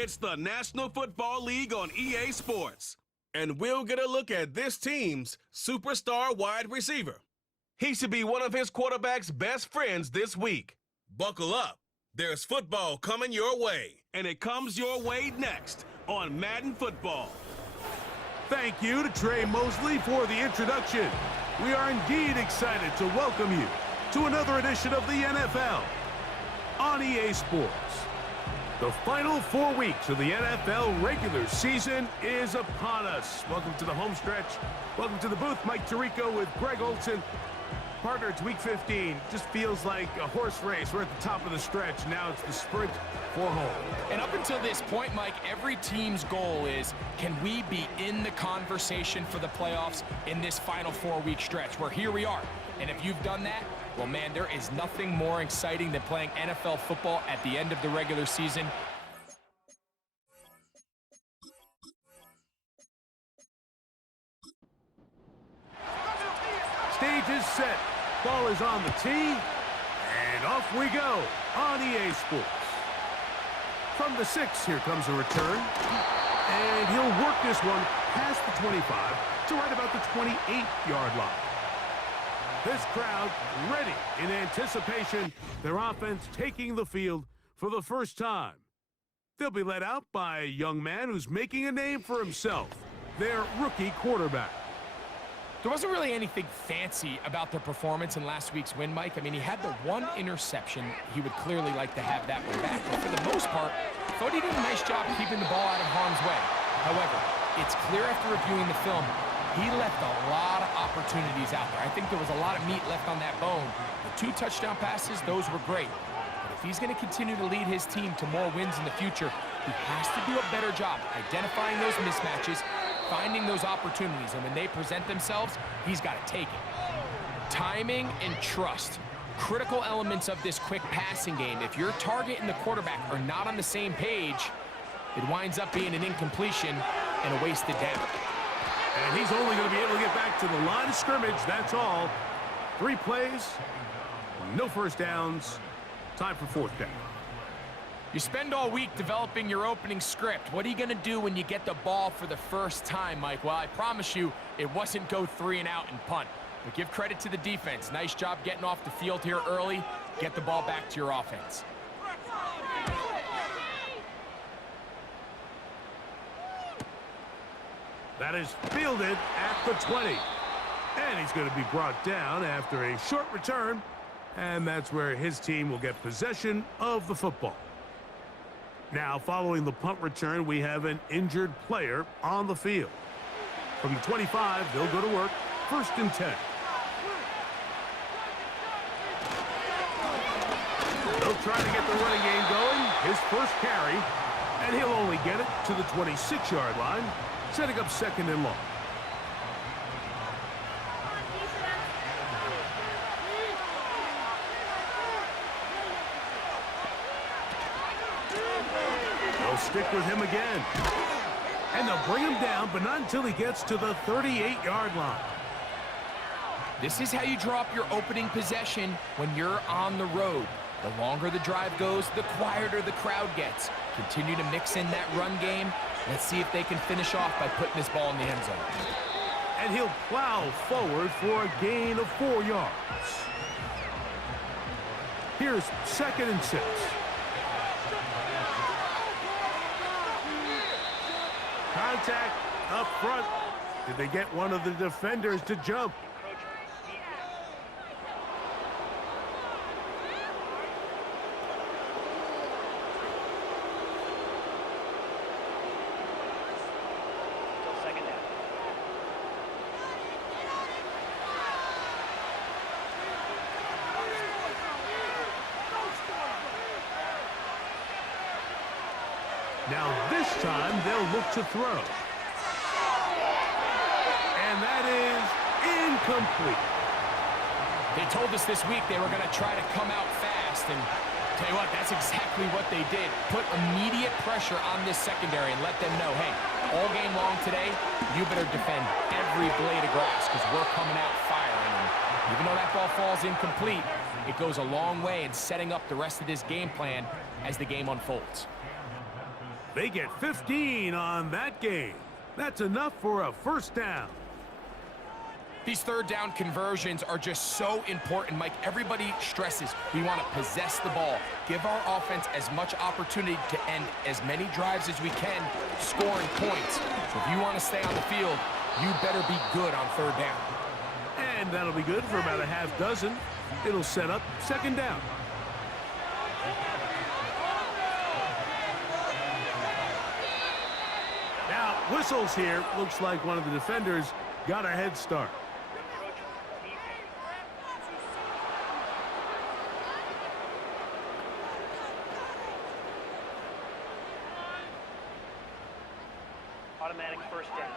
It's the National Football League on EA Sports. And we'll get a look at this team's superstar wide receiver. He should be one of his quarterback's best friends this week. Buckle up. There's football coming your way. And it comes your way next on Madden Football. Thank you to Trey Mosley for the introduction. We are indeed excited to welcome you to another edition of the NFL on EA Sports. The final 4 weeks of the NFL regular season is upon us. Welcome to the home stretch. Welcome to the booth. Mike Tirico with Greg Olson. Partner, it's week 15. Just feels like a horse race. We're at the top of the stretch. Now it's the sprint for home. And up until this point, Mike, every team's goal is, can we be in the conversation for the playoffs in this final 4-week stretch? Where here we are. And if you've done that, well, man, there is nothing more exciting than playing NFL football at the end of the regular season. Stage is set. Ball is on the tee. And off we go on EA Sports. From the 6, here comes a return. And he'll work this one past the 25 to right about the 28-yard line. This crowd ready in anticipation, their offense taking the field for the first time. They'll be led out by a young man who's making a name for himself, their rookie quarterback. There wasn't really anything fancy about their performance in last week's win, Mike. I mean, he had the one interception. He would clearly like to have that one back. But for the most part, I thought he did a nice job keeping the ball out of harm's way. However, it's clear after reviewing the film, he left a lot of opportunities out there. I think there was a lot of meat left on that bone. The 2 touchdown passes, those were great. But if he's going to continue to lead his team to more wins in the future, he has to do a better job identifying those mismatches, finding those opportunities, and when they present themselves, he's got to take it. Timing and trust, critical elements of this quick passing game. If your target and the quarterback are not on the same page, it winds up being an incompletion and a wasted down. And he's only going to be able to get back to the line of scrimmage, that's all. 3 plays, no first downs, time for 4th down. You spend all week developing your opening script. What are you going to do when you get the ball for the first time, Mike? Well, I promise you, it wasn't go 3 and out and punt. But give credit to the defense. Nice job getting off the field here early. Get the ball back to your offense. That is fielded at the 20. And he's going to be brought down after a short return. And that's where his team will get possession of the football. Now, following the punt return, we have an injured player on the field. From the 25, they'll go to work. 1st and 10. They'll try to get the running game going. His first carry, and he'll only get it to the 26-yard line, setting up 2nd and long. Stick with him again. And they'll bring him down, but not until he gets to the 38-yard line. This is how you drop your opening possession when you're on the road. The longer the drive goes, the quieter the crowd gets. Continue to mix in that run game. Let's see if they can finish off by putting this ball in the end zone. And he'll plow forward for a gain of 4 yards. Here's 2nd and 6. Contact up front. Did they get one of the defenders to jump? Now this time they'll look to throw. And that is incomplete. They told us this week they were going to try to come out fast, and tell you what, that's exactly what they did. Put immediate pressure on this secondary and let them know, hey, all game long today, you better defend every blade of grass because we're coming out firing. And even though that ball falls incomplete, it goes a long way in setting up the rest of this game plan as the game unfolds. They get 15 on that game. That's enough for a first down. These third down conversions are just so important, Mike. Everybody stresses we want to possess the ball, give our offense as much opportunity to end as many drives as we can, scoring points. So if you want to stay on the field, you better be good on third down. And that'll be good for about a half dozen. It'll set up second down. Now, whistles here. Looks like one of the defenders got a head start. Automatic first down.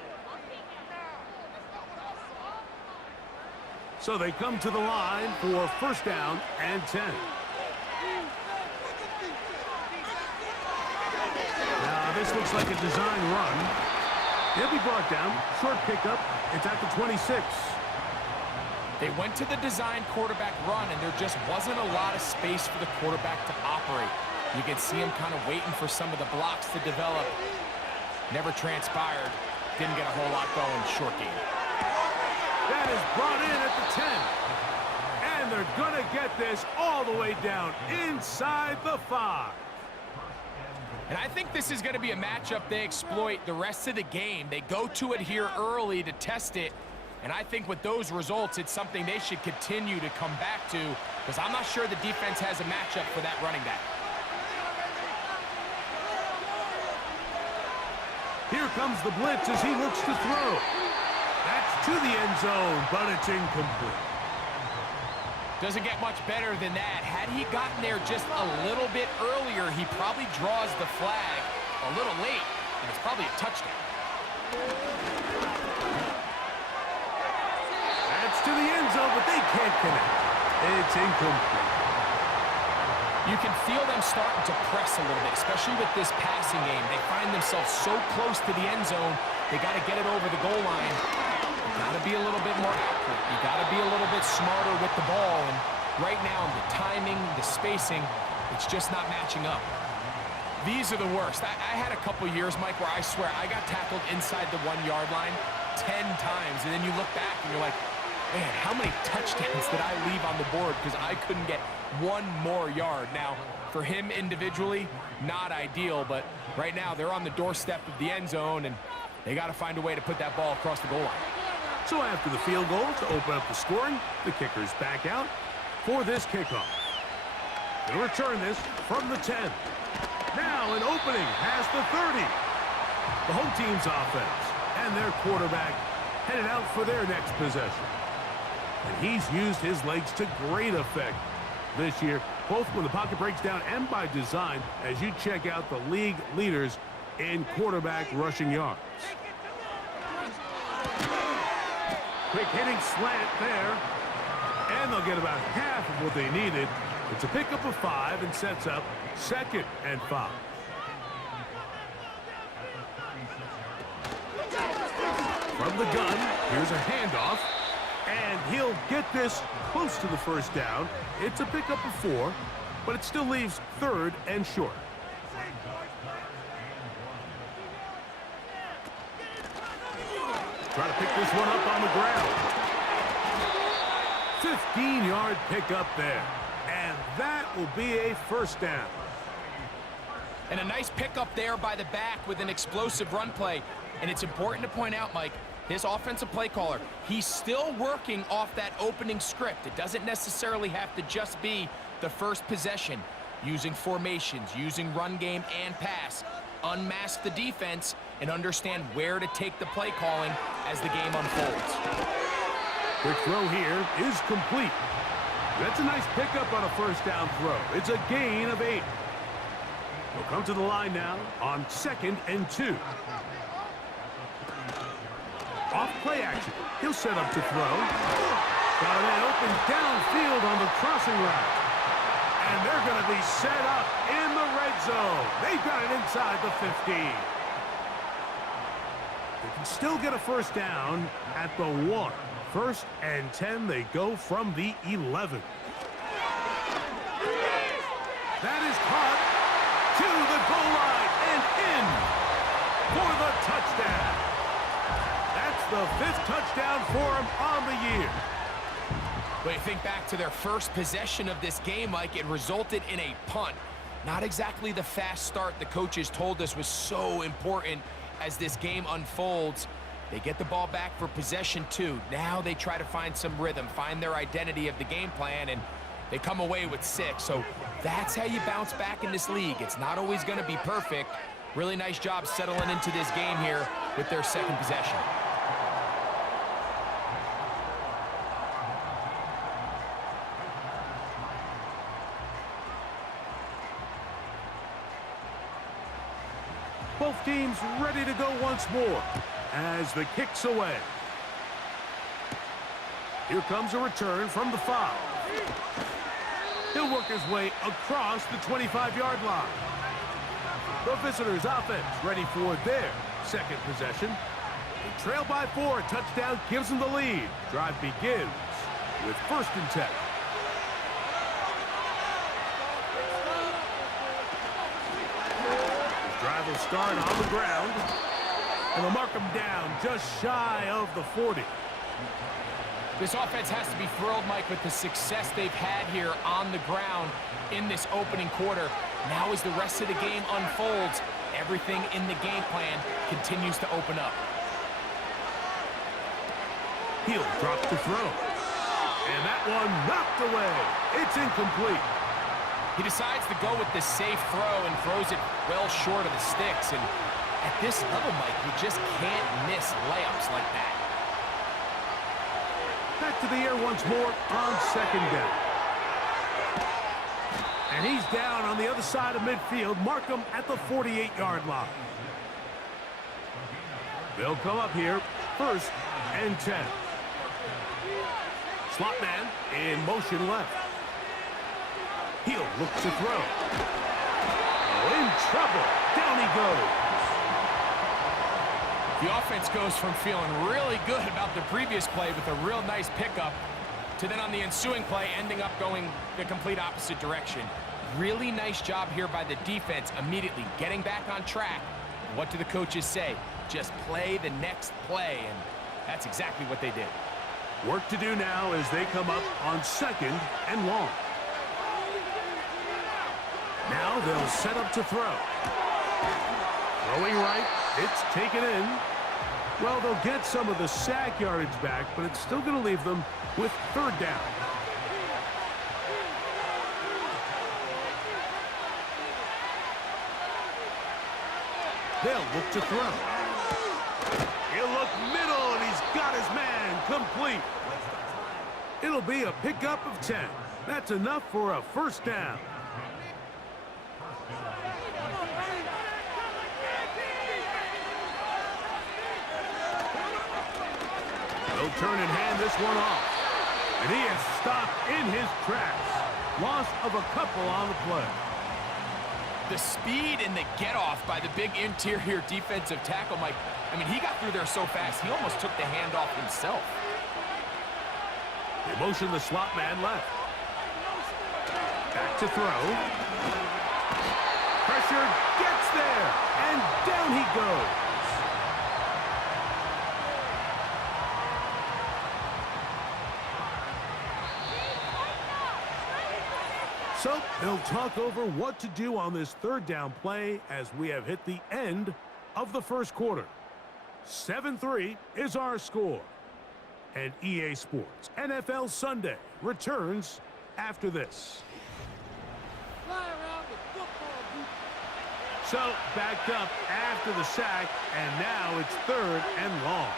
So they come to the line for first down and 10. Now this looks like a design run. He'll be brought down. Short pickup. It's at the 26. They went to the design quarterback run, and there just wasn't a lot of space for the quarterback to operate. You can see him kind of waiting for some of the blocks to develop. Never transpired. Didn't get a whole lot going short game. That is brought in at the 10. And they're going to get this all the way down inside the 5. And I think this is going to be a matchup they exploit the rest of the game. They go to it here early to test it. And I think with those results, it's something they should continue to come back to, because I'm not sure the defense has a matchup for that running back. Here comes the blitz as he looks to throw. That's to the end zone, but it's incomplete. Doesn't get much better than that. Had he gotten there just a little bit earlier, he probably draws the flag a little late, and it's probably a touchdown. That's to the end zone, but they can't connect. It's incomplete. You can feel them starting to press a little bit, especially with this passing game. They find themselves so close to the end zone, they got to get it over the goal line. You got to be a little bit more accurate. You got to be a little bit smarter with the ball. And right now, the timing, the spacing, it's just not matching up. These are the worst. I had a couple years, Mike, where I swear I got tackled inside the 1-yard line 10 times. And then you look back and you're like, man, how many touchdowns did I leave on the board because I couldn't get one more yard? Now, for him individually, not ideal, but right now they're on the doorstep of the end zone, and they got to find a way to put that ball across the goal line. So after the field goal to open up the scoring, the kicker's back out for this kickoff. They'll return this from the 10. Now an opening past the 30. The home team's offense and their quarterback headed out for their next possession. And he's used his legs to great effect this year, both when the pocket breaks down and by design, as you check out the league leaders in quarterback rushing yards. Quick hitting slant there, and they'll get about half of what they needed. It's a pickup of 5 and sets up 2nd and 5. From the gun, here's a handoff. And he'll get this close to the first down. It's a pickup of 4, but it still leaves 3rd and short. Try to pick this one up on the ground. 15-yard pickup there. And that will be a first down. And a nice pickup there by the back with an explosive run play. And it's important to point out, Mike, this offensive play caller, he's still working off that opening script. It doesn't necessarily have to just be the first possession. Using formations, using run game and pass. Unmask the defense and understand where to take the play calling as the game unfolds. Quick throw here is complete. That's a nice pickup on a first down throw. It's a gain of 8. He'll come to the line now on 2nd and 2. Off play action. He'll set up to throw. Got a man open downfield on the crossing route. And they're going to be set up in the red zone. They've got it inside the 15. They can still get a first down at the 1. 1st and 10, they go from the 11. That is caught to the goal line and in. for the touchdown. That's the 5th touchdown for him on the year. But you think back to their first possession of this game, Mike, it resulted in a punt. Not exactly the fast start the coaches told us was so important as this game unfolds. They get the ball back for possession 2. Now they try to find some rhythm, find their identity of the game plan, and they come away with 6. So that's how you bounce back in this league. It's not always going to be perfect. Really nice job settling into this game here with their second possession. Both teams ready to go once more as the kick's away. Here comes a return from the 5. He'll work his way across the 25-yard line. The visitors' offense ready for their second possession. They trail by 4. A touchdown gives them the lead. Drive begins with 1st and 10. Drive will start on the ground, and they'll mark them down just shy of the 40. This offense has to be thrilled, Mike, with the success they've had here on the ground in this opening quarter. Now as the rest of the game unfolds, everything in the game plan continues to open up. He'll drop the throw, and that one knocked away. It's incomplete. He decides to go with the safe throw and throws it well short of the sticks. And at this level, Mike, you just can't miss layups like that. Back to the air once more on 2nd down. And he's down on the other side of midfield. Mark him at the 48-yard line. They'll come up here, 1st and 10. Slot man in motion left. He'll look to throw. Oh, in trouble. Down he goes. The offense goes from feeling really good about the previous play with a real nice pickup to then on the ensuing play ending up going the complete opposite direction. Really nice job here by the defense immediately getting back on track. What do the coaches say? Just play the next play, and that's exactly what they did. Work to do now as they come up on 2nd and long. Now they'll set up to throw. Throwing right, it's taken in. Well, they'll get some of the sack yardage back, but it's still going to leave them with 3rd down. They'll look to throw. He'll look middle, and he's got his man complete. It'll be a pickup of 10. That's enough for a 1st down. They'll turn and hand this one off. And he is stopped in his tracks. Loss of a couple on the play. The speed and the get-off by the big interior defensive tackle, Mike. I mean, he got through there so fast, he almost took the handoff himself. They motion the slot man left. Back to throw. Pressure gets there, and down he goes. So they'll talk over what to do on this 3rd down play as we have hit the end of the 1st quarter. 7-3 is our score. And EA Sports NFL Sunday returns after this. So backed up after the sack, and now it's 3rd and long.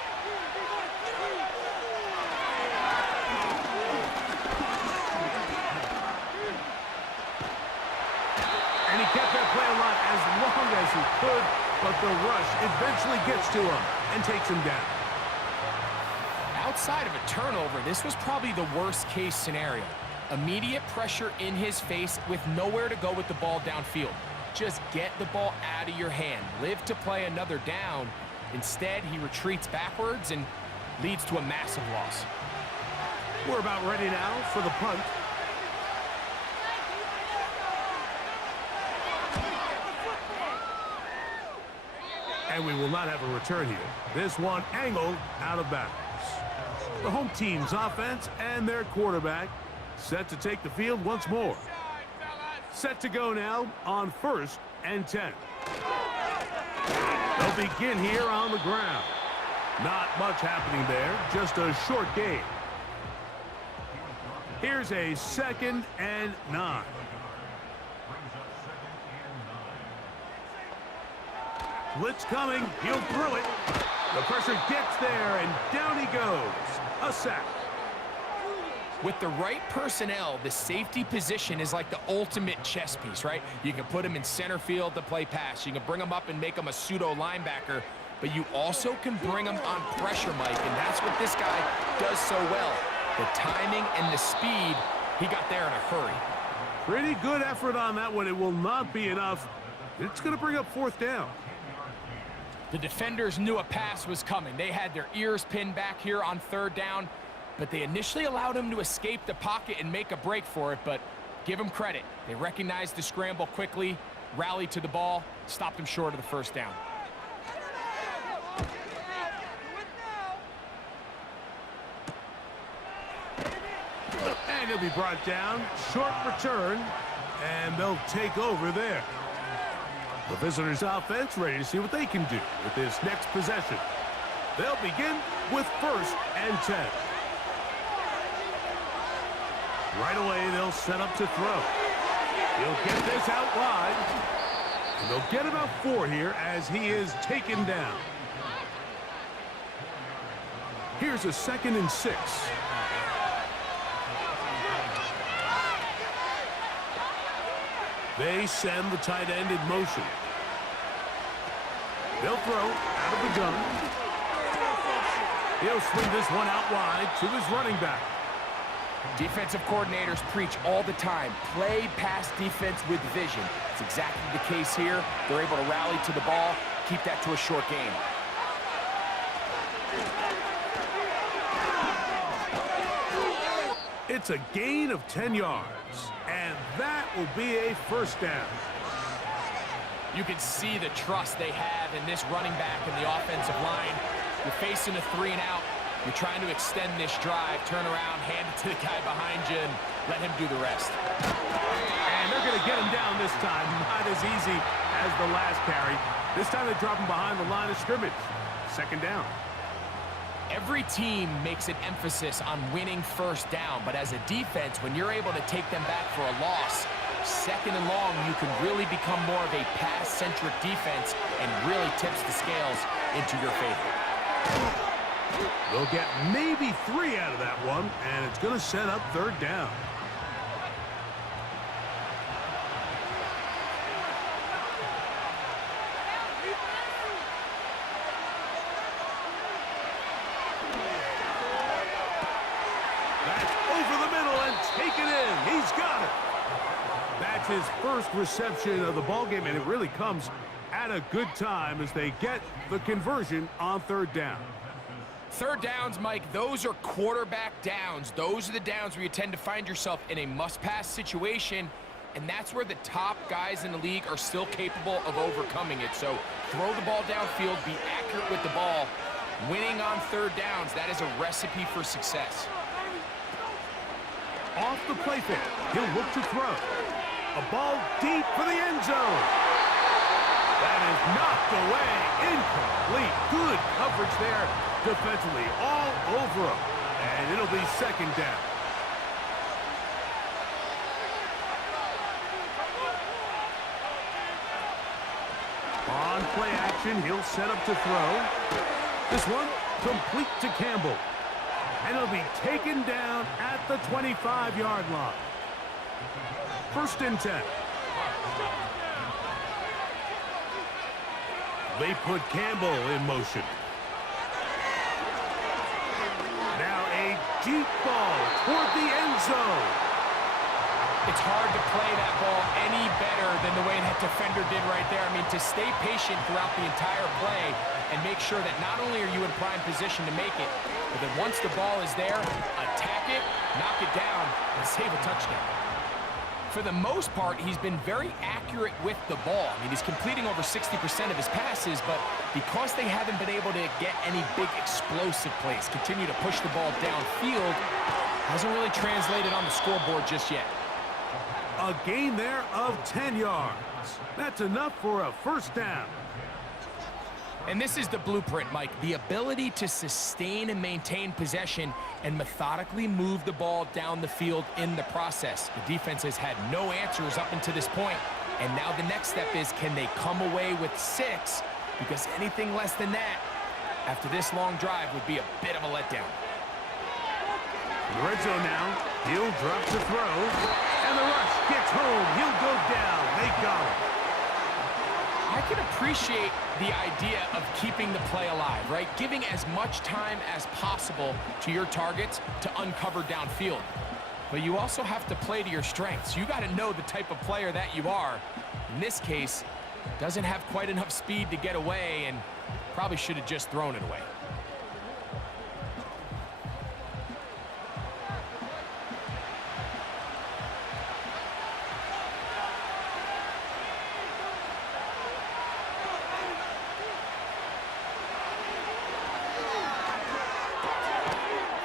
And he kept that play alive as long as he could, but the rush eventually gets to him and takes him down. Outside of a turnover, this was probably the worst-case scenario. Immediate pressure in his face with nowhere to go with the ball downfield. Just get the ball out of your hand. Live to play another down. Instead, he retreats backwards and leads to a massive loss. We're about ready now for the punt. And we will not have a return here. This one angled out of bounds. The home team's offense and their quarterback set to take the field once more. Set to go now on 1st and 10. They'll begin here on the ground. Not much happening there, just a short gain. Here's a 2nd and 9. Blitz coming, he'll throw it. The pressure gets there, and down he goes. A sack. With the right personnel, the safety position is like the ultimate chess piece, right? You can put him in center field to play pass. You can bring him up and make him a pseudo linebacker, but you also can bring him on pressure, Mike, and that's what this guy does so well. The timing and the speed, he got there in a hurry. Pretty good effort on that one. It will not be enough. It's going to bring up 4th down. The defenders knew a pass was coming. They had their ears pinned back here on 3rd down, but they initially allowed him to escape the pocket and make a break for it, but give him credit. They recognized the scramble quickly, rallied to the ball, stopped him short of the 1st down. And he'll be brought down. Short return, and they'll take over there. The visitors' offense ready to see what they can do with this next possession. They'll begin with 1st and 10. Right away, they'll set up to throw. He'll get this out wide. And they'll get about 4 here as he is taken down. Here's a 2nd and 6. They send the tight end in motion. They'll throw out of the gun. He'll swing this one out wide to his running back. Defensive coordinators preach all the time, play pass defense with vision. It's exactly the case here. They're able to rally to the ball, keep that to a short gain. It's a gain of 10 yards, and that will be a 1st down. You can see the trust they have in this running back and the offensive line. You're facing a 3 and out. You're trying to extend this drive, turn around, hand it to the guy behind you, and let him do the rest. And they're going to get him down this time. Not as easy as the last carry. This time they drop him behind the line of scrimmage. 2nd down. Every team makes an emphasis on winning 1st down, but as a defense, when you're able to take them back for a loss, 2nd and long, you can really become more of a pass-centric defense and really tips the scales into your favor. They'll get maybe 3 out of that one, and it's going to set up 3rd down. That's over the middle and taken in. He's got it. That's his 1st reception of the ballgame, and it really comes at a good time as they get the conversion on 3rd down. 3rd downs, Mike, those are quarterback downs. Those are the downs where you tend to find yourself in a must-pass situation, and that's where the top guys in the league are still capable of overcoming it. So throw the ball downfield, be accurate with the ball. Winning on 3rd downs, that is a recipe for success. Off the play fake, he'll look to throw. A ball deep for the end zone. That is knocked away. Incomplete. Good coverage there defensively. All over him. And it'll be 2nd down. On play action, he'll set up to throw. This one complete to Campbell. And it'll be taken down at the 25-yard line. 1st and 10. They put Campbell in motion. Now a deep ball toward the end zone. It's hard to play that ball any better than the way that defender did right there. I mean, to stay patient throughout the entire play and make sure that not only are you in prime position to make it, but that once the ball is there, attack it, knock it down, and save a touchdown. For the most part, he's been very accurate with the ball. I mean, he's completing over 60% of his passes, but because they haven't been able to get any big explosive plays, continue to push the ball downfield, hasn't really translated on the scoreboard just yet. A gain there of 10 yards. That's enough for a first down. And this is the blueprint, Mike. The ability to sustain and maintain possession and methodically move the ball down the field in the process. The defense has had no answers up until this point, and now the next step is, can they come away with 6? Because anything less than that, after this long drive, would be a bit of a letdown. In the red zone now, he'll drop to throw, and the rush gets home. He'll go down. They got him. I can appreciate the idea of keeping the play alive, right? Giving as much time as possible to your targets to uncover downfield. But you also have to play to your strengths. You got to know the type of player that you are. In this case, doesn't have quite enough speed to get away and probably should have just thrown it away.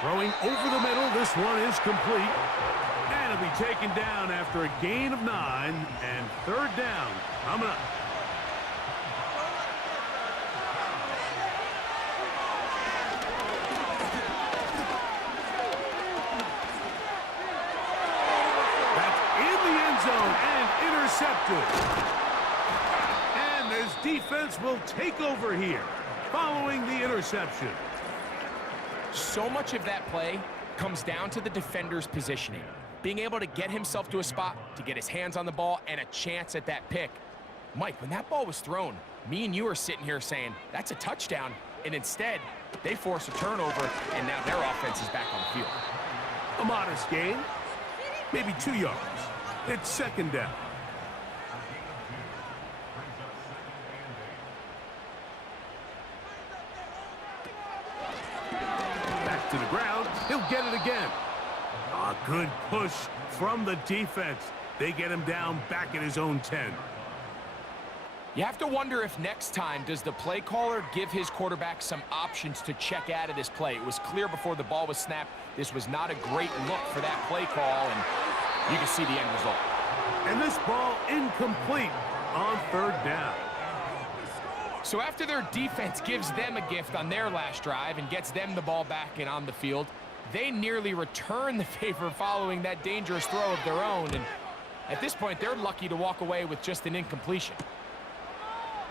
Throwing over the middle, this one is complete. And it'll be taken down after a gain of 9 and third down coming up. That's in the end zone and intercepted. And this defense will take over here following the interception. So much of that play comes down to the defender's positioning. Being able to get himself to a spot, to get his hands on the ball, and a chance at that pick. Mike, when that ball was thrown, me and you are sitting here saying, that's a touchdown. And instead, they force a turnover, and now their offense is back on the field. A modest gain, maybe 2 yards. It's second down. To the ground, he'll get it again. A good push from the defense. They get him down back at his own 10. You have to wonder if next time does the play caller give his quarterback some options to check out of this play. It was clear before the ball was snapped. This was not a great look for that play call, and you can see the end result. And this ball incomplete on third down. So after their defense gives them a gift on their last drive and gets them the ball back and on the field, they nearly return the favor following that dangerous throw of their own. And at this point, they're lucky to walk away with just an incompletion.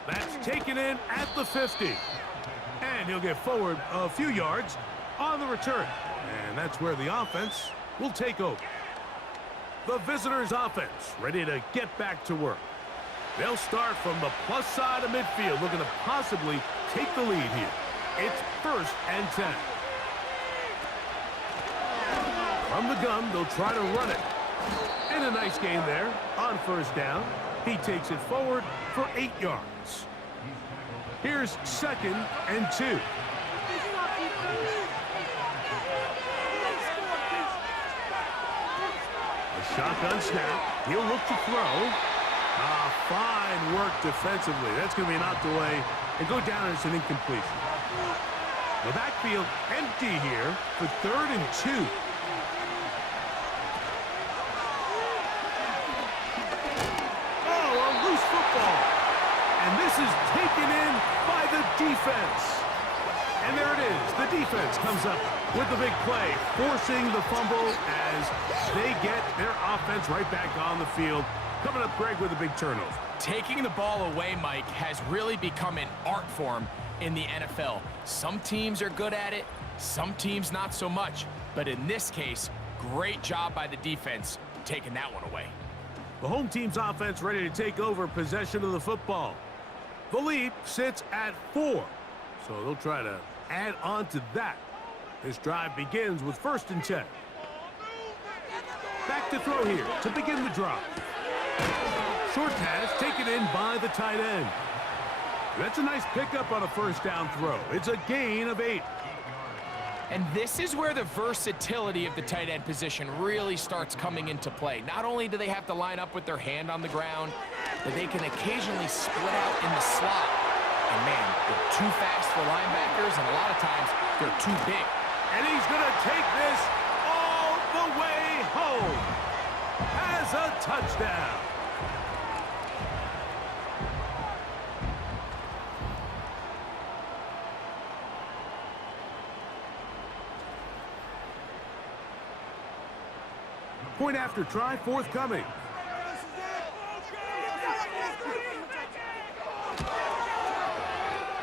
That's taken in at the 50. And he'll get forward a few yards on the return. And that's where the offense will take over. The visitors' offense ready to get back to work. They'll start from the plus side of midfield, looking to possibly take the lead here. It's 1st and 10. From the gun, they'll try to run it. And a nice gain there on first down. He takes it forward for 8 yards. Here's 2nd and 2. A shotgun snap. He'll look to throw. Fine work defensively. That's going to be knocked away and go down as an incompletion. The backfield empty here for 3rd and 2. Oh, a loose football. And this is taken in by the defense. And there it is. The defense comes up with the big play, forcing the fumble as they get their offense right back on the field. Coming up, Greg, with a big turnover. Taking the ball away, Mike, has really become an art form in the NFL. Some teams are good at it, some teams not so much. But in this case, great job by the defense taking that one away. The home team's offense ready to take over possession of the football. The lead sits at 4, so they'll try to add on to that. This drive begins with 1st and 10. Back to throw here to begin the drive. Short pass taken in by the tight end. That's a nice pickup on a first down throw. It's a gain of 8. And this is where the versatility of the tight end position really starts coming into play. Not only do they have to line up with their hand on the ground, but they can occasionally split out in the slot. And man, they're too fast for linebackers, and a lot of times they're too big. And he's going to take this all the way home. Has a touchdown. Point after try forthcoming.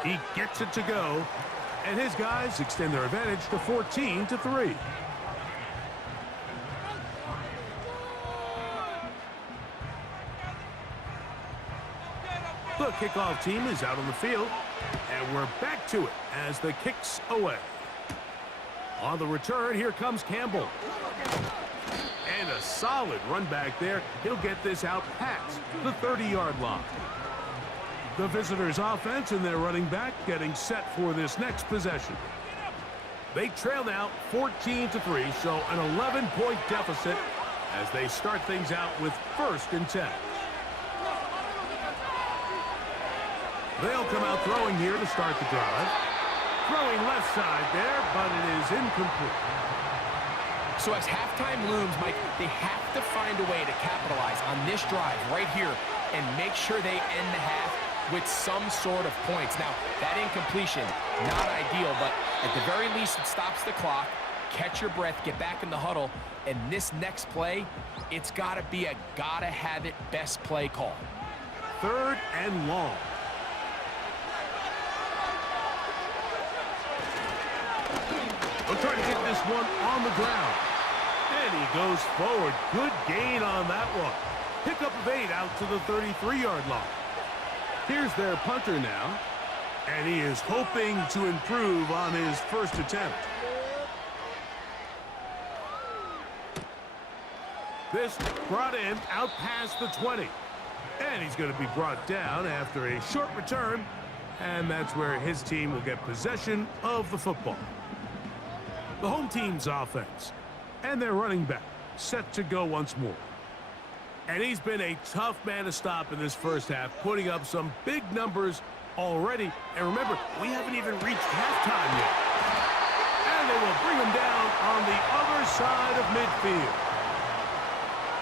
He gets it to go, and his guys extend their advantage to 14-3. The kickoff team is out on the field, and we're back to it as the kick's away. On the return, here comes Campbell. And a solid run back there. He'll get this out past the 30-yard line. The visitors' offense and their running back getting set for this next possession. They trail now 14-3, so an 11-point deficit as they start things out with 1st and 10. They'll come out throwing here to start the drive. Throwing left side there, but it is incomplete. So as halftime looms, Mike, they have to find a way to capitalize on this drive right here and make sure they end the half with some sort of points. Now, that incompletion, not ideal, but at the very least, it stops the clock. Catch your breath, get back in the huddle, and this next play, it's got to be a gotta-have-it best play call. 3rd and long. They'll try to get this one on the ground. And he goes forward. Good gain on that one. Pickup of 8 out to the 33-yard line. Here's their punter now. And he is hoping to improve on his first attempt. This brought in out past the 20. And he's going to be brought down after a short return. And that's where his team will get possession of the football. The home team's offense and their running back set to go once more. And he's been a tough man to stop in this first half, putting up some big numbers already. And remember, we haven't even reached halftime yet. And they will bring him down on the other side of midfield.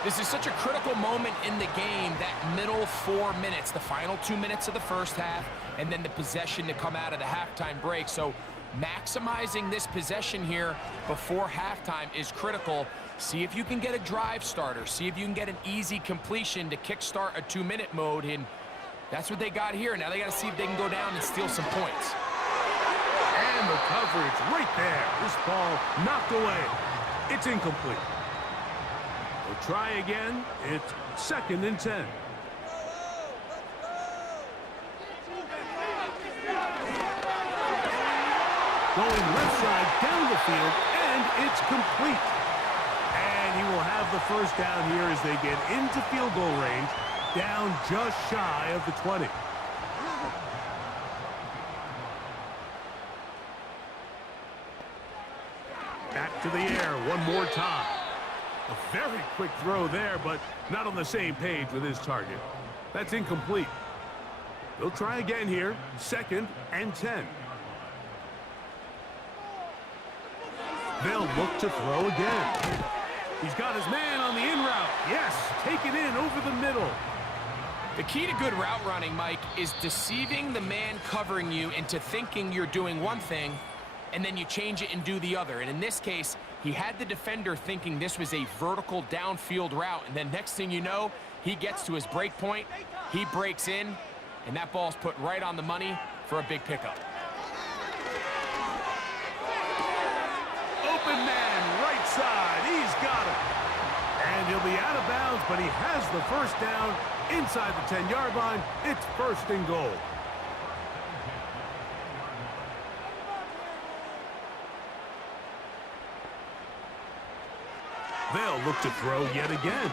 This is such a critical moment in the game, that middle 4 minutes, the final 2 minutes of the first half, and then the possession to come out of the halftime break. So maximizing this possession here before halftime is critical. See if you can get a drive starter. See if you can get an easy completion to kickstart a 2-minute mode, and that's what they got here. Now they got to see if they can go down and steal some points. And the coverage right there. This ball knocked away. It's incomplete. We'll try again. It's 2nd and 10. Going left side down the field, and it's complete. And he will have the first down here as they get into field goal range, down just shy of the 20. Back to the air one more time. A very quick throw there, but not on the same page with his target. That's incomplete. They'll try again here, 2nd and 10. They'll look to throw again. He's got his man on the in route. Yes, take it in over the middle. The key to good route running, Mike, is deceiving the man covering you into thinking you're doing one thing, and then you change it and do the other. And in this case, he had the defender thinking this was a vertical downfield route, and then next thing you know, he gets to his break point, he breaks in, and that ball's put right on the money for a big pickup. Open man, right side, he's got it. And he'll be out of bounds, but he has the first down inside the 10-yard line. It's 1st and goal. They'll look to throw yet again.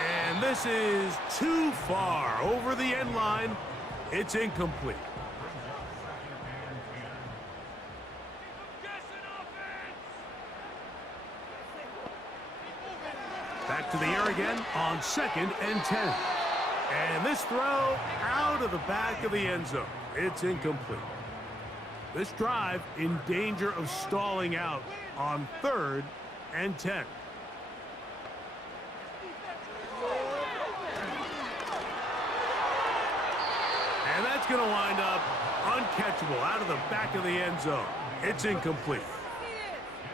And this is too far over the end line. It's incomplete. Back to the air again on 2nd and 10. And this throw out of the back of the end zone. It's incomplete. This drive in danger of stalling out on 3rd and 10. And that's going to wind up uncatchable out of the back of the end zone. It's incomplete.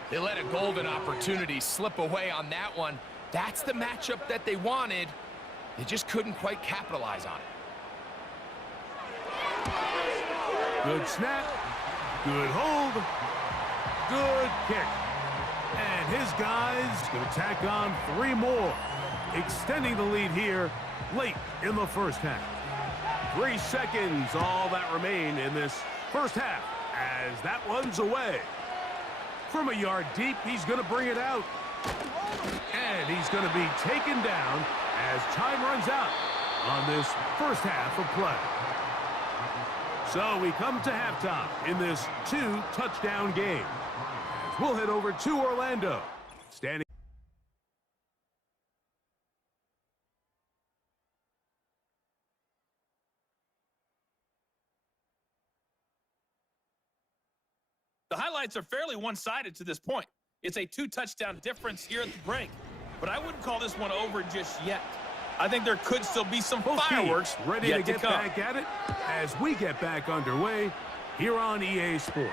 They let a golden opportunity slip away on that one. That's the matchup that they wanted. They just couldn't quite capitalize on it. Good snap. Good hold. Good kick. And his guys going to tack on 3 more, extending the lead here late in the first half. 3 seconds, all that remain in this first half as that one's away. From a yard deep, he's going to bring it out. And he's going to be taken down as time runs out on this first half of play. So we come to halftime in this 2-touchdown game. We'll head over to Orlando. Standing. The highlights are fairly one-sided to this point. It's a 2-touchdown difference here at the break, but I wouldn't call this one over just yet. I think there could still be some fireworks ready to get back at it as we get back underway here on EA Sports.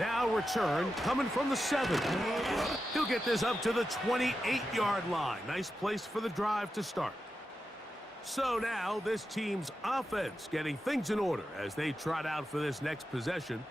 Now return coming from the 7. He'll get this up to the 28-yard line. Nice place for the drive to start. So now this team's offense getting things in order as they trot out for this next possession.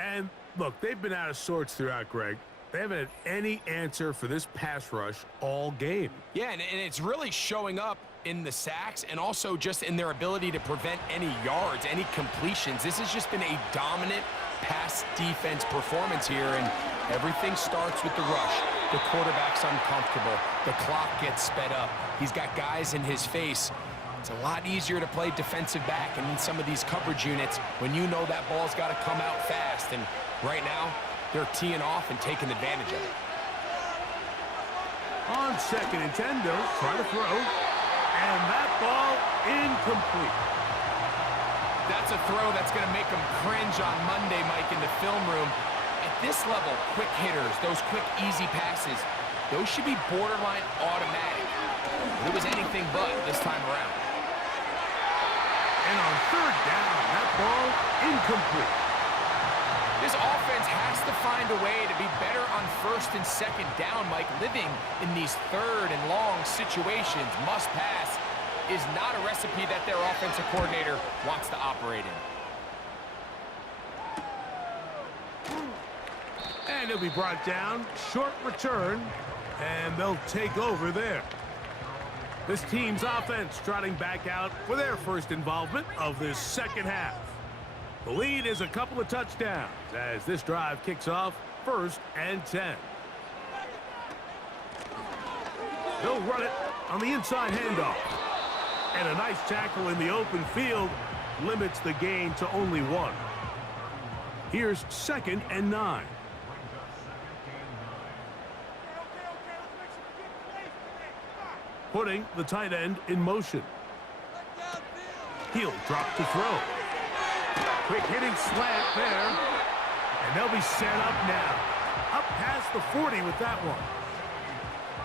And look, they've been out of sorts throughout, Greg. They haven't had any answer for this pass rush all game. Yeah, and it's really showing up in the sacks and also just in their ability to prevent any yards, any completions. This has just been a dominant pass defense performance here, and everything starts with the rush. The quarterback's uncomfortable. The clock gets sped up. He's got guys in his face. It's a lot easier to play defensive back and in some of these coverage units when you know that ball's got to come out fast. And right now, they're teeing off and taking advantage of it. On 2nd and 10, they'll try to throw. And that ball incomplete. That's a throw that's going to make them cringe on Monday, Mike, in the film room. At this level, quick hitters, those quick, easy passes, those should be borderline automatic. It was anything but this time around. And on 3rd down, that ball incomplete. This offense has to find a way to be better on 1st and 2nd down, Mike. Living in these 3rd and long situations, must pass, is not a recipe that their offensive coordinator wants to operate in. And he'll be brought down. Short return. And they'll take over there. This team's offense trotting back out for their first involvement of this second half. The lead is a couple of touchdowns as this drive kicks off 1st and 10. They'll run it on the inside handoff. And a nice tackle in the open field limits the gain to only 1. Here's 2nd and 9. Putting the tight end in motion. He'll drop to throw. Quick hitting slant there. And they'll be set up now. Up past the 40 with that one.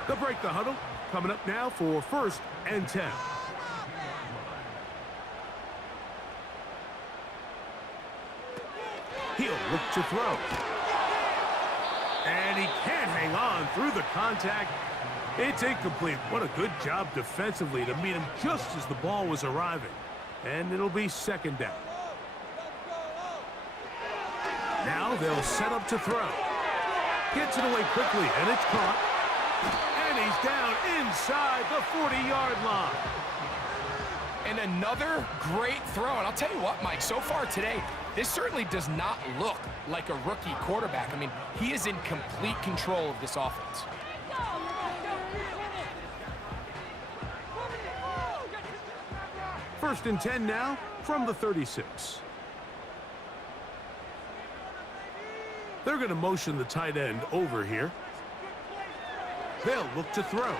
They'll break the huddle. Coming up now for 1st and 10. He'll look to throw. And he can't hang on through the contact. It's incomplete. What a good job defensively to meet him just as the ball was arriving. And it'll be 2nd down. Now they'll set up to throw. Gets it away quickly, and it's caught. And he's down inside the 40-yard line. And another great throw. And I'll tell you what, Mike, so far today, this certainly does not look like a rookie quarterback. I mean, he is in complete control of this offense. 1st and 10 now from the 36. They're going to motion the tight end over here. They'll look to throw.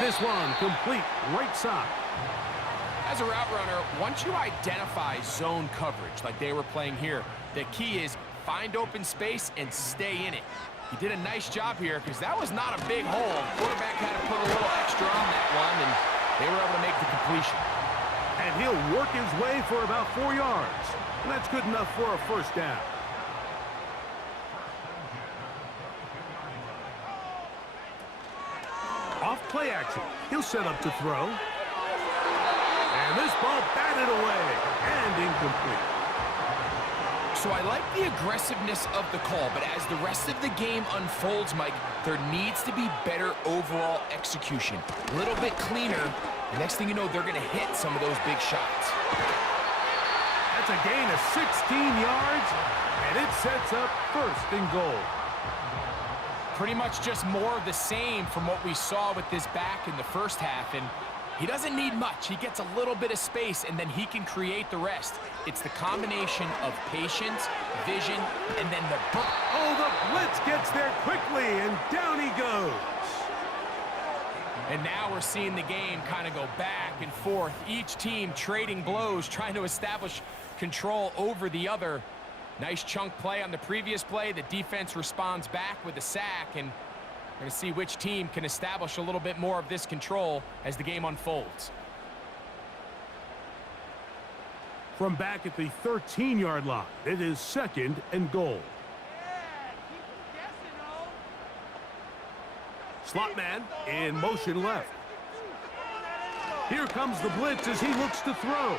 This one complete right side. As a route runner, once you identify zone coverage like they were playing here, the key is find open space and stay in it. He did a nice job here because that was not a big hole. Quarterback had to put a little extra on that one, and they were able to make the completion. And he'll work his way for about 4 yards. And that's good enough for a first down. Off play action. He'll set up to throw. And this ball batted away and incomplete. So I like the aggressiveness of the call, but as the rest of the game unfolds, Mike, there needs to be better overall execution. A little bit cleaner. Next thing you know, they're going to hit some of those big shots. That's a gain of 16 yards, and it sets up first and goal. Pretty much just more of the same from what we saw with this back in the first half, and he doesn't need much. He gets a little bit of space, and then he can create the rest. It's the combination of patience, vision, and then the burst. Oh, the blitz gets there quickly, and down he goes. And now we're seeing the game kind of go back and forth. Each team trading blows, trying to establish control over the other. Nice chunk play on the previous play. The defense responds back with a sack, and we're going to see which team can establish a little bit more of this control as the game unfolds. From back at the 13-yard line, it is second and goal. Slot man in motion left. Here comes the blitz as he looks to throw.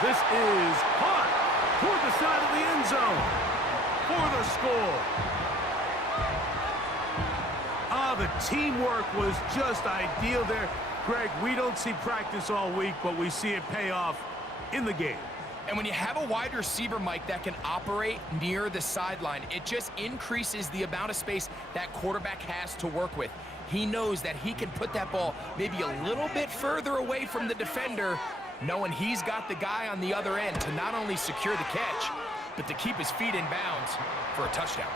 This is caught toward the side of the end zone for the score. The teamwork was just ideal there. Greg, we don't see practice all week, but we see it pay off in the game. And when you have a wide receiver, Mike, that can operate near the sideline, it just increases the amount of space that quarterback has to work with. He knows that he can put that ball maybe a little bit further away from the defender, knowing he's got the guy on the other end to not only secure the catch, but to keep his feet in bounds for a touchdown.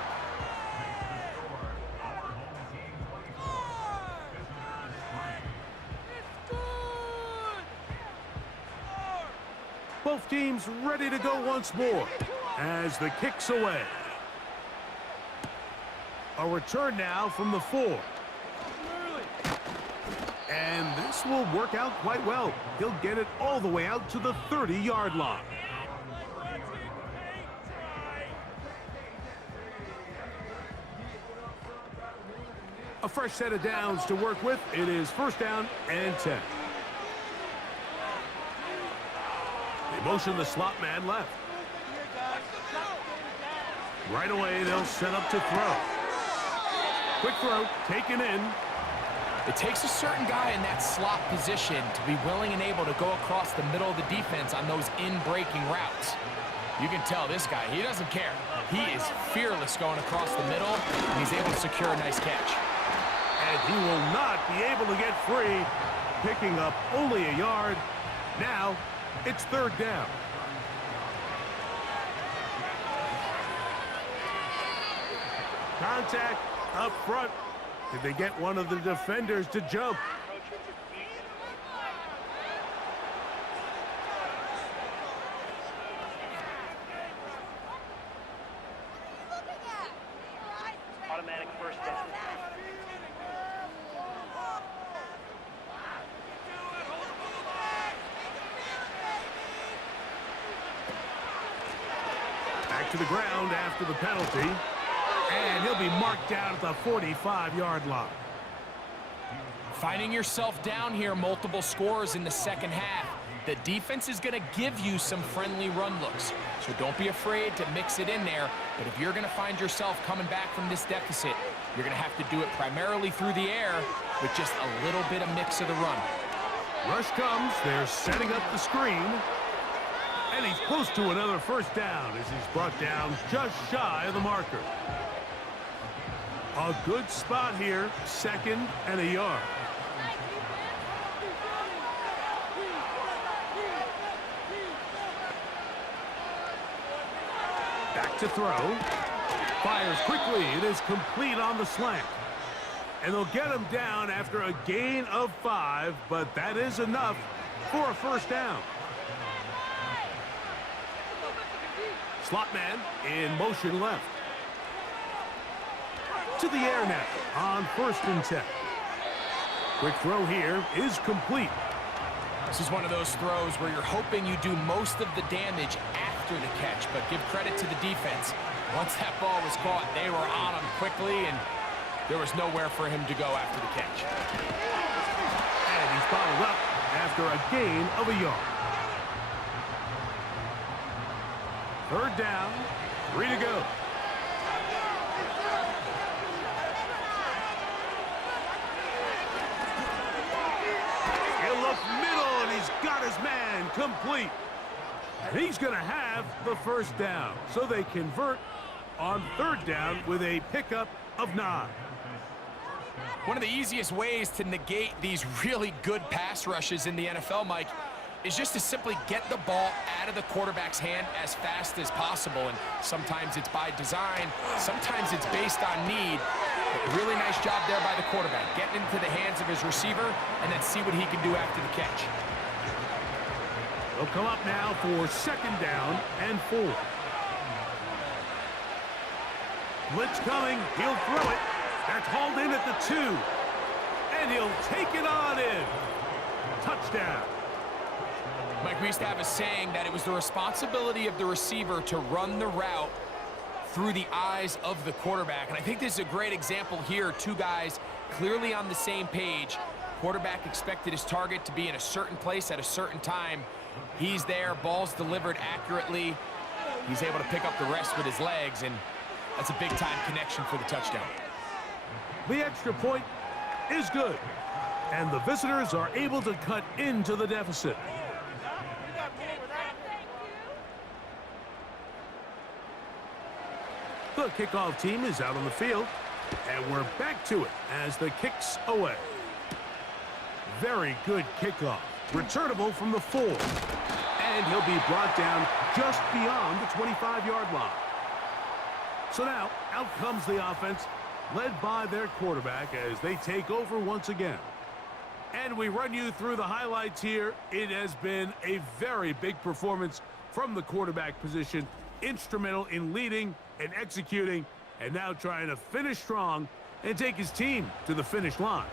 Both teams ready to go once more as the kick's away. A return now from the 4. And this will work out quite well. He'll get it all the way out to the 30-yard line. A fresh set of downs to work with. It is first down and 10. They motion the slot man left. Right away, they'll set up to throw. Quick throw, taken in. It takes a certain guy in that slot position to be willing and able to go across the middle of the defense on those in-breaking routes. You can tell this guy, he doesn't care. He is fearless going across the middle, and he's able to secure a nice catch. And he will not be able to get free, picking up only a yard. Now, it's third down. Contact up front. Did they get one of the defenders to jump? Automatic first down. Back to the ground after the penalty. And he'll be marked down at the 45-yard line. Finding yourself down here, multiple scores in the second half. The defense is going to give you some friendly run looks, so don't be afraid to mix it in there. But if you're going to find yourself coming back from this deficit, you're going to have to do it primarily through the air with just a little bit of mix of the run. Rush comes. They're setting up the screen. And he's close to another first down as he's brought down just shy of the marker. A good spot here, second and a yard. Back to throw. Fires quickly. It is complete on the slant. And they'll get him down after a gain of 5, but that is enough for a first down. Slot man in motion left. To the air now on 1st and 10. Quick throw here is complete. This is one of those throws where you're hoping you do most of the damage after the catch, but give credit to the defense. Once that ball was caught, they were on him quickly, and there was nowhere for him to go after the catch. And he's bottled up after a gain of a yard. 3rd down, 3 to go. He'll look middle, and he's got his man complete. And he's going to have the first down. So they convert on 3rd down with a pickup of 9. One of the easiest ways to negate these really good pass rushes in the NFL, Mike, is just to simply get the ball out of the quarterback's hand as fast as possible. And sometimes it's by design, sometimes it's based on need. But really nice job there by the quarterback, getting into the hands of his receiver and then see what he can do after the catch. They'll come up now for 2nd down and 4. Blitz coming, he'll throw it. That's hauled in at the 2. And he'll take it on in. Touchdown. Mike, we used to have a saying that it was the responsibility of the receiver to run the route through the eyes of the quarterback. And I think this is a great example here. 2 guys clearly on the same page. Quarterback expected his target to be in a certain place at a certain time. He's there, ball's delivered accurately. He's able to pick up the rest with his legs, and that's a big-time connection for the touchdown. The extra point is good. And the visitors are able to cut into the deficit. The kickoff team is out on the field, and we're back to it as the kick's away. Very good kickoff. Returnable from the 4. And he'll be brought down just beyond the 25-yard line. So now, out comes the offense, led by their quarterback as they take over once again. And we run you through the highlights here. It has been a very big performance from the quarterback position, instrumental in leading and executing, and now trying to finish strong and take his team to the finish line.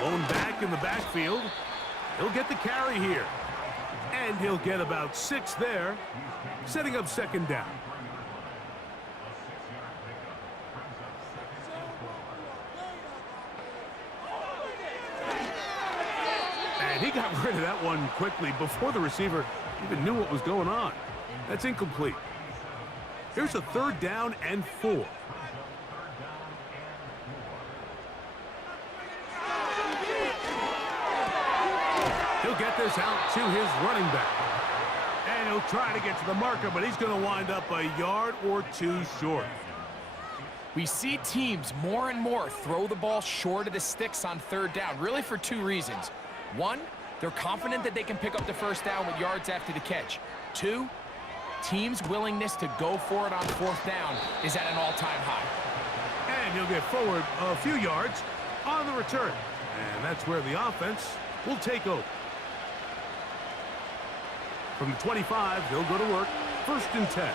Blown back in the backfield. He'll get the carry here. And he'll get about 6 there, setting up 2nd down. And he got rid of that one quickly before the receiver even knew what was going on. That's incomplete. Here's a 3rd down and 4. He'll get this out to his running back. And he'll try to get to the marker, but he's going to wind up a yard or 2 short. We see teams more and more throw the ball short of the sticks on 3rd down, really for 2 reasons. 1, they're confident that they can pick up the first down with yards after the catch. 2, teams' willingness to go for it on 4th down is at an all-time high. And he'll get forward a few yards on the return. And that's where the offense will take over. From the 25, they'll go to work. 1st and 10.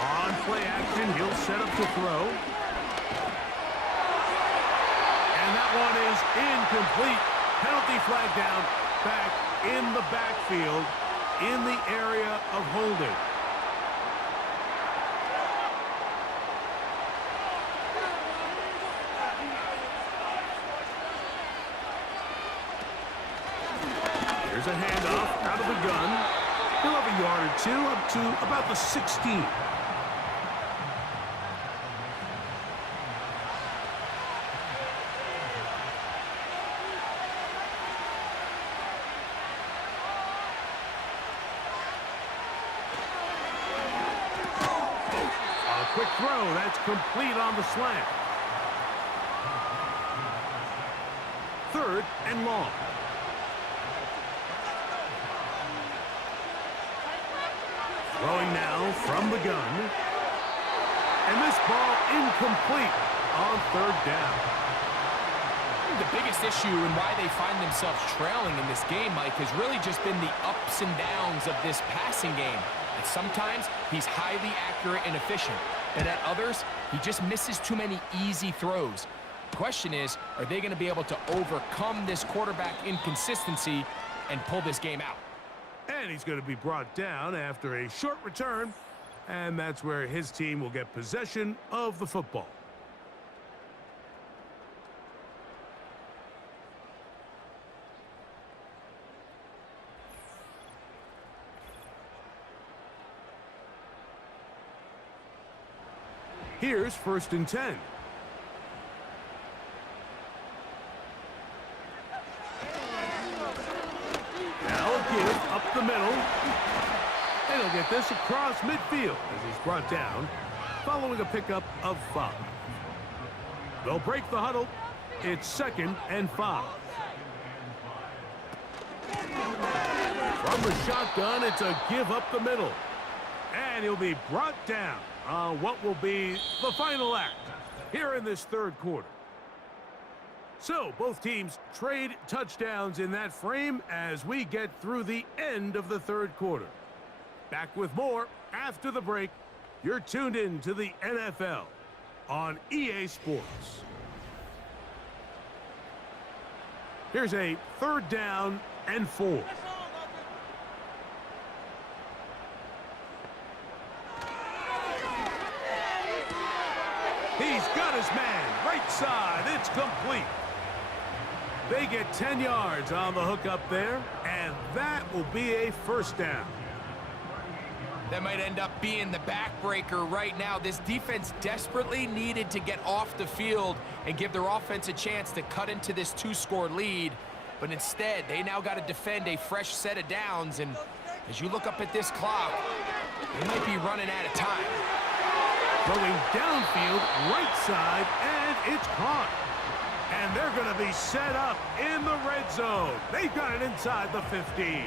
On play action, he'll set up to throw. And that one is incomplete. Penalty flag down, back in the backfield, in the area of holding. Here's a handoff out of the gun. He'll have a yard or 2 up to about the 16. A quick throw. That's complete on the slant. 3rd 3rd and long. Throwing now from the gun. And this ball incomplete on 3rd down. The biggest issue and why they find themselves trailing in this game, Mike, has really just been the ups and downs of this passing game. And sometimes he's highly accurate and efficient, and at others, he just misses too many easy throws. The question is, are they going to be able to overcome this quarterback inconsistency and pull this game out? And he's going to be brought down after a short return, and that's where his team will get possession of the football. Here's 1st and 10. Now a give up the middle. And he'll get this across midfield as he's brought down, following a pickup of 5. They'll break the huddle. It's 2nd and 5. From the shotgun, it's a give up the middle. And he'll be brought down on what will be the final act here in this 3rd quarter. So both teams trade touchdowns in that frame as we get through the end of the 3rd quarter. Back with more after the break. You're tuned in to the NFL on EA Sports. Here's a 3rd down and 4. He's got his man, right side, it's complete. They get 10 yards on the hook up there, and that will be a 1st down. That might end up being the backbreaker right now. This defense desperately needed to get off the field and give their offense a chance to cut into this 2-score lead. But instead, they now got to defend a fresh set of downs. And as you look up at this clock, they might be running out of time. Going downfield, right side, and it's caught. And they're going to be set up in the red zone. They've got it inside the 15.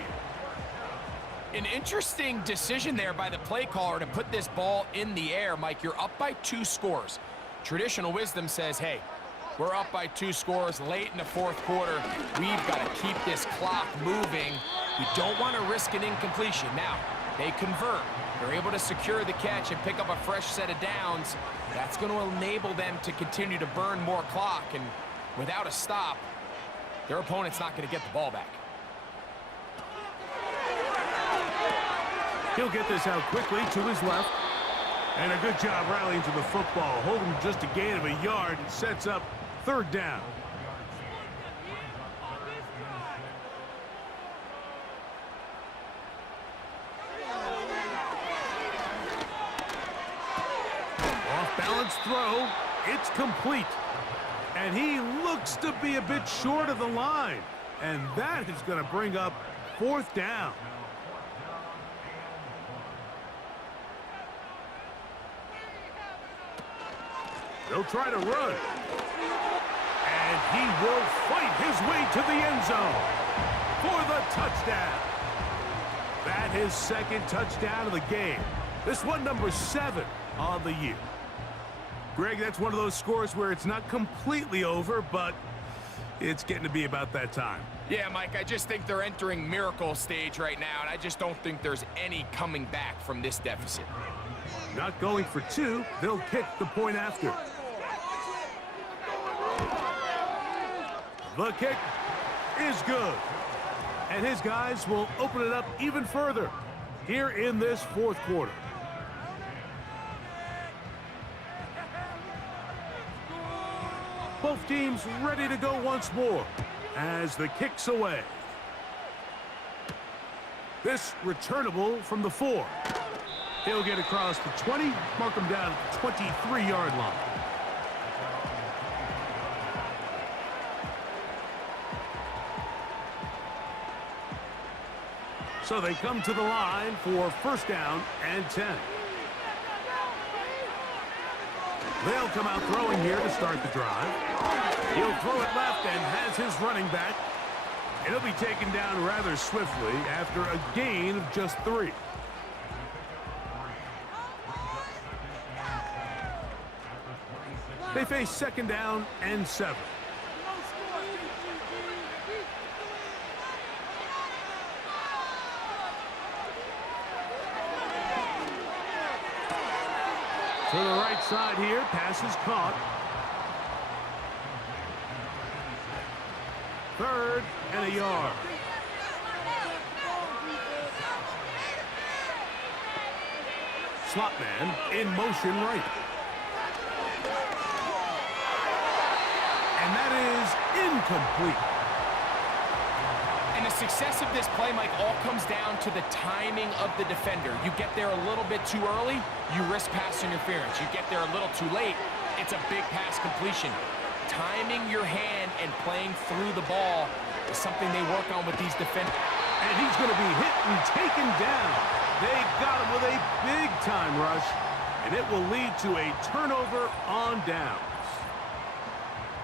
An interesting decision there by the play caller to put this ball in the air. Mike, you're up by 2 scores. Traditional wisdom says, hey, we're up by 2 scores late in the 4th quarter. We've got to keep this clock moving. You don't want to risk an incompletion. Now, they convert. They're able to secure the catch and pick up a fresh set of downs. That's going to enable them to continue to burn more clock. And without a stop, their opponent's not going to get the ball back. He'll get this out quickly to his left. And a good job rallying to the football. Holding just a gain of a yard and sets up 3rd down. Off-balance throw. It's complete. And he looks to be a bit short of the line. And that is going to bring up 4th down. They'll try to run. And he will fight his way to the end zone for the touchdown. That his 2nd touchdown of the game. This one number 7 on the year. Greg, that's one of those scores where it's not completely over, but it's getting to be about that time. Yeah, Mike, I just think they're entering miracle stage right now, and I just don't think there's any coming back from this deficit. Not going for 2. They'll kick the point after. The kick is good. And his guys will open it up even further here in this 4th quarter. Both teams ready to go once more as the kick's away. This returnable from the 4. He'll get across the 20, mark him down at the 23-yard line. So they come to the line for 1st down and 10. They'll come out throwing here to start the drive. He'll throw it left and has his running back. It'll be taken down rather swiftly after a gain of just 3. They face 2nd down and 7. To the right side here, pass is caught. 3rd and a yard. Slot man in motion right. And that is incomplete. And the success of this play, Mike, all comes down to the timing of the defender. You get there a little bit too early, you risk pass interference. You get there a little too late, it's a big pass completion. Timing your hand and playing through the ball is something they work on with these defenders. And he's going to be hit and taken down. They got him with a big-time rush, and it will lead to a turnover on downs.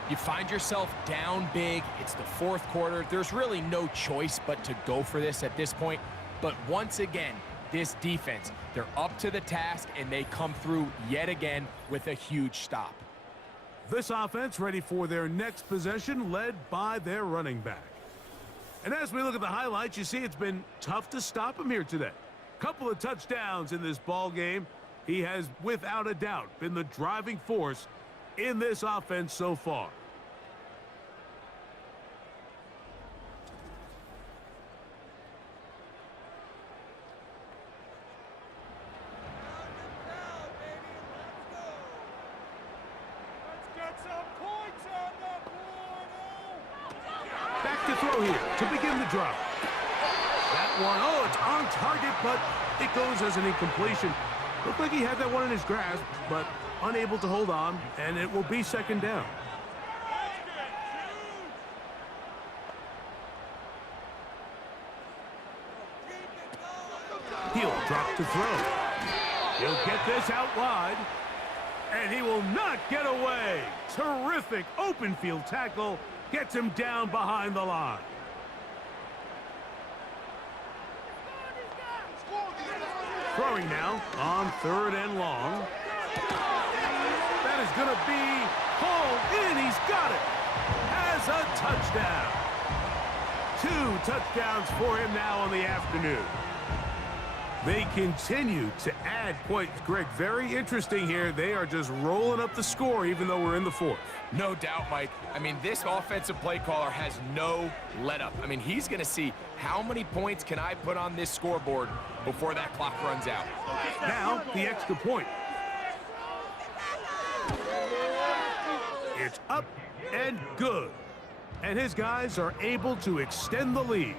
You find yourself down big. It's the 4th quarter. There's really no choice but to go for this at this point. But once again, this defense, they're up to the task, and they come through yet again with a huge stop. This offense ready for their next possession, led by their running back. And as we look at the highlights, you see it's been tough to stop him here today. Couple of touchdowns in this ball game. He has, without a doubt, been the driving force in this offense so far. Back to throw here to begin the drive. That one, oh, it's on target, but it goes as an incompletion. Looked like he had that one in his grasp, but unable to hold on, and it will be 2nd down. He'll drop to throw. He'll get this out wide, and he will not get away. Terrific open field tackle. Gets him down behind the line. Throwing now on 3rd and long. That is going to be hauled in. He's got it. Has a touchdown. 2 touchdowns for him now on the afternoon. They continue to add points, Greg. Very interesting here. They are just rolling up the score even though we're in the 4th. No doubt, Mike. I mean, this offensive play caller has no let-up. I mean, he's going to see how many points can I put on this scoreboard before that clock runs out. Now, the extra point. It's up and good. And his guys are able to extend the lead.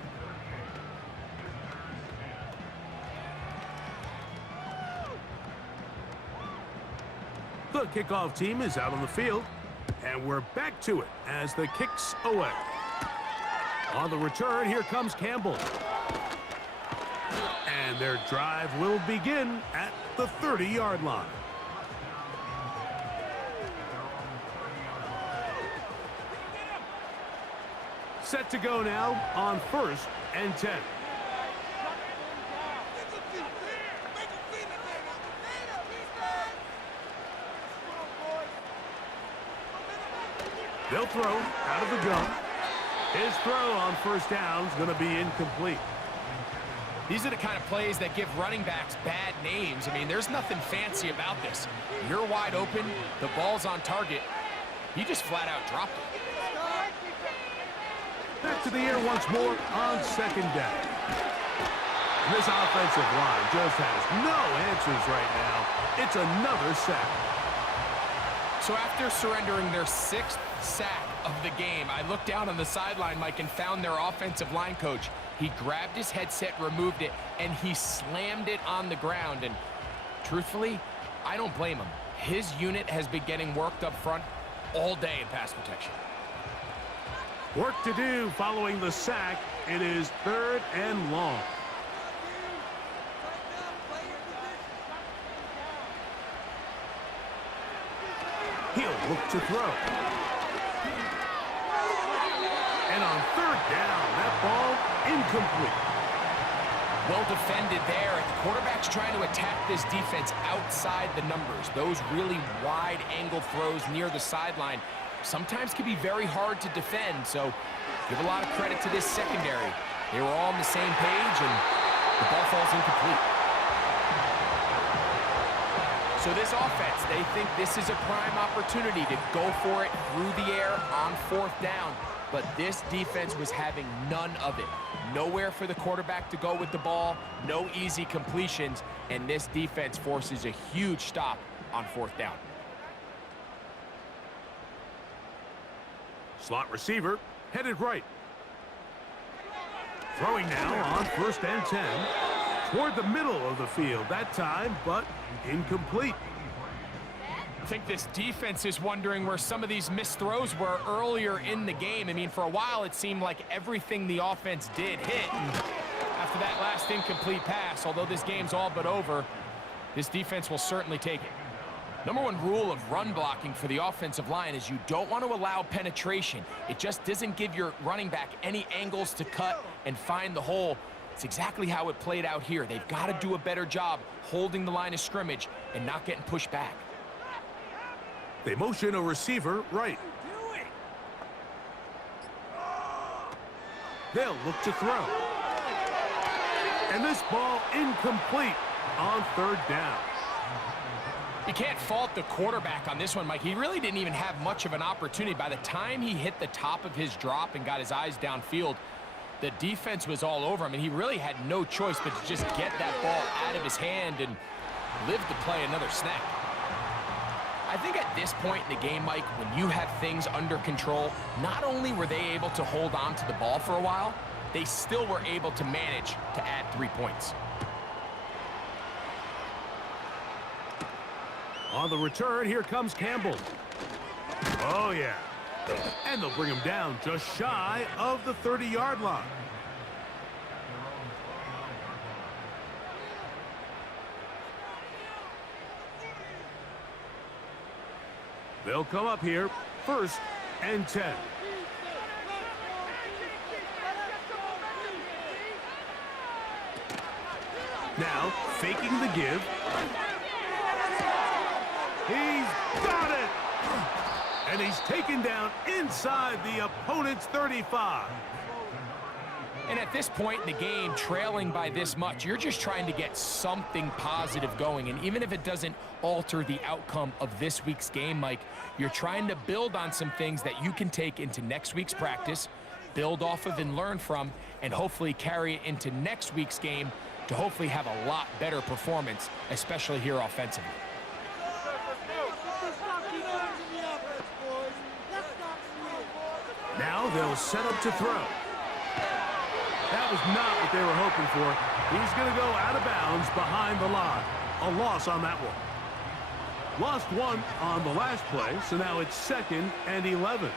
The kickoff team is out on the field, and we're back to it as the kick's away. On the return, here comes Campbell. And their drive will begin at the 30-yard line. Set to go now on 1st and 10. They'll throw out of the gun. His throw on 1st down is going to be incomplete. These are the kind of plays that give running backs bad names. I mean, there's nothing fancy about this. You're wide open, the ball's on target. He just flat out dropped it. Back to the air once more on 2nd down. This offensive line just has no answers right now. It's another sack. So after surrendering their 6th sack of the game, I looked down on the sideline, Mike, and found their offensive line coach. He grabbed his headset, removed it, and he slammed it on the ground. And truthfully, I don't blame him. His unit has been getting worked up front all day in pass protection. Work to do following the sack. It is 3rd and long. He'll look to throw. third down. That ball incomplete. Well defended there, and the quarterback's trying to attack this defense outside the numbers. Those really wide-angle throws near the sideline sometimes can be very hard to defend, so give a lot of credit to this secondary. They were all on the same page, and the ball falls incomplete. So this offense, they think this is a prime opportunity to go for it through the air on fourth down, but this defense was having none of it. Nowhere for the quarterback to go with the ball, no easy completions, and this defense forces a huge stop on fourth down. Slot receiver, headed right. Throwing now on 1st and 10. Toward the middle of the field that time, but incomplete. I think this defense is wondering where some of these missed throws were earlier in the game. I mean, for a while, it seemed like everything the offense did hit. And after that last incomplete pass, although this game's all but over, this defense will certainly take it. Number one rule of run blocking for the offensive line is you don't want to allow penetration. It just doesn't give your running back any angles to cut and find the hole. It's exactly how it played out here. They've got to do a better job holding the line of scrimmage and not getting pushed back. They motion a receiver right. They'll look to throw. And this ball incomplete on 3rd down. You can't fault the quarterback on this one, Mike. He really didn't even have much of an opportunity. By the time he hit the top of his drop and got his eyes downfield, the defense was all over him, and he really had no choice but to just get that ball out of his hand and live to play another snap. I think at this point in the game, Mike, when you have things under control, not only were they able to hold on to the ball for a while, they still were able to manage to add 3 points. On the return, here comes Campbell. Oh, yeah. And they'll bring him down just shy of the 30-yard line. They'll come up here, 1st and 10. Now, faking the give. He's got it! And he's taken down inside the opponent's 35. And at this point in the game, trailing by this much, you're just trying to get something positive going. And even if it doesn't alter the outcome of this week's game, Mike, you're trying to build on some things that you can take into next week's practice, build off of and learn from, and hopefully carry it into next week's game to hopefully have a lot better performance, especially here offensively. Now they'll set up to throw. That was not what they were hoping for. He's going to go out of bounds behind the line. A loss on that one. Lost one on the last play, so now it's 2nd and 11.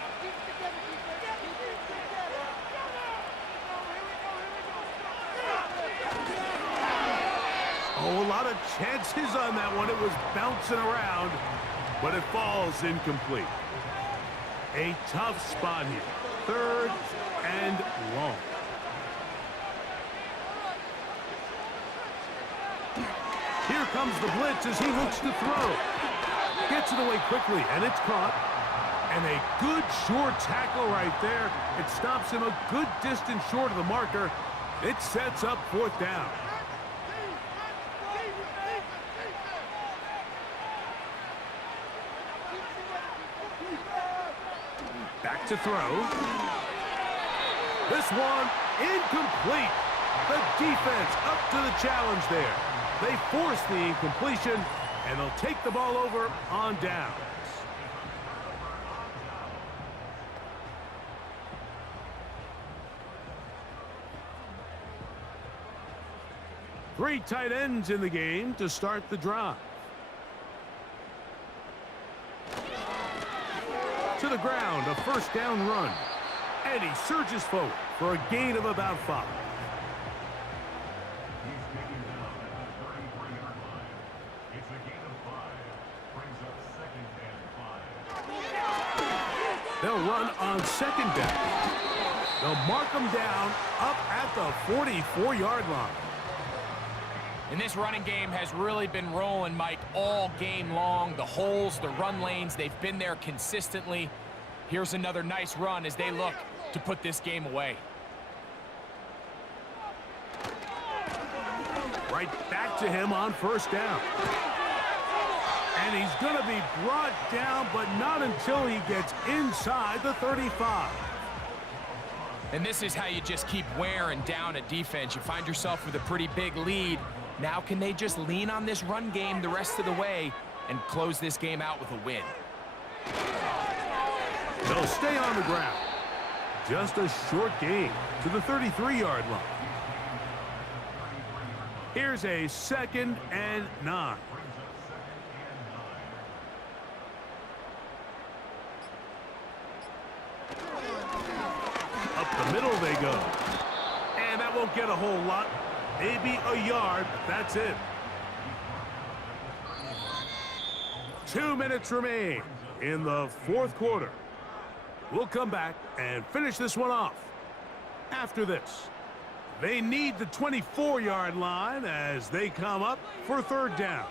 Oh, a lot of chances on that one. It was bouncing around, but it falls incomplete. A tough spot here. 3rd and long. Here comes the blitz as he looks to throw. Gets it away quickly, and it's caught. And a good short tackle right there. It stops him a good distance short of the marker. It sets up 4th down. Back to throw. This one incomplete. The defense up to the challenge there. They force the incompletion, and they'll take the ball over on downs. Three tight ends in the game to start the drive. To the ground, a 1st down run. And he surges forward for a gain of about 5. They'll run on 2nd down. They'll mark him down up at the 44-yard line. And this running game has really been rolling, Mike, all game long. The holes, the run lanes, they've been there consistently. Here's another nice run as they look to put this game away. Right back to him on first down. And he's going to be brought down, but not until he gets inside the 35. And this is how you just keep wearing down a defense. You find yourself with a pretty big lead. Now can they just lean on this run game the rest of the way and close this game out with a win? They'll stay on the ground. Just a short gain to the 33-yard line. Here's a 2nd and 9. Up the middle they go. And that won't get a whole lot. Maybe a yard, but that's it. 2 minutes remain in the 4th quarter. We'll come back and finish this one off. After this, they need the 24-yard line as they come up for 3rd down.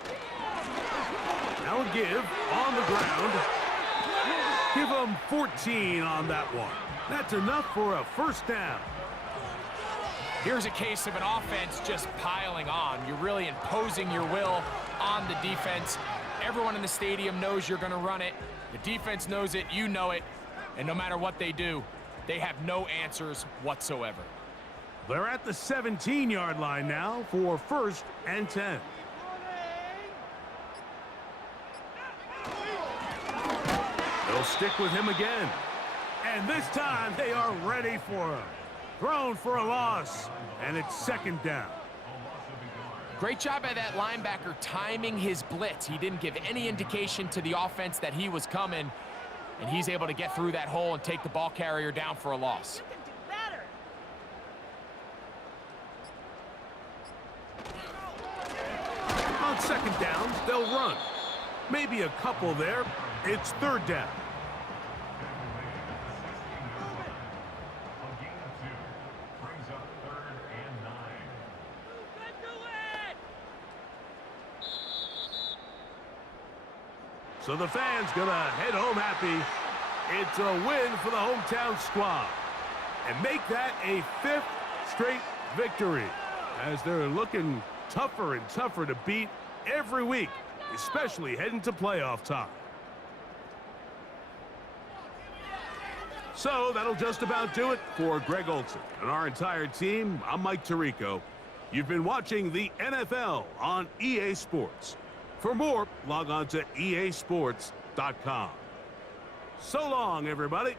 Now a give on the ground. Give them 14 on that one. That's enough for a 1st down. Here's a case of an offense just piling on. You're really imposing your will on the defense. Everyone in the stadium knows you're going to run it. The defense knows it, you know it. And no matter what they do, they have no answers whatsoever. They're at the 17-yard line now for 1st and 10. They'll stick with him again. And this time they are ready for him. Thrown for a loss, and it's 2nd down. Great job by that linebacker timing his blitz. He didn't give any indication to the offense that he was coming, and he's able to get through that hole and take the ball carrier down for a loss. On 2nd down, they'll run. Maybe a couple there. It's 3rd down. So the fans gonna head home happy. It's a win for the hometown squad. And make that a 5th straight victory as they're looking tougher and tougher to beat every week, especially heading to playoff time. So that'll just about do it for Greg Olson and our entire team. I'm Mike Tirico. You've been watching the NFL on EA Sports. For more, log on to easports.com. So long, everybody.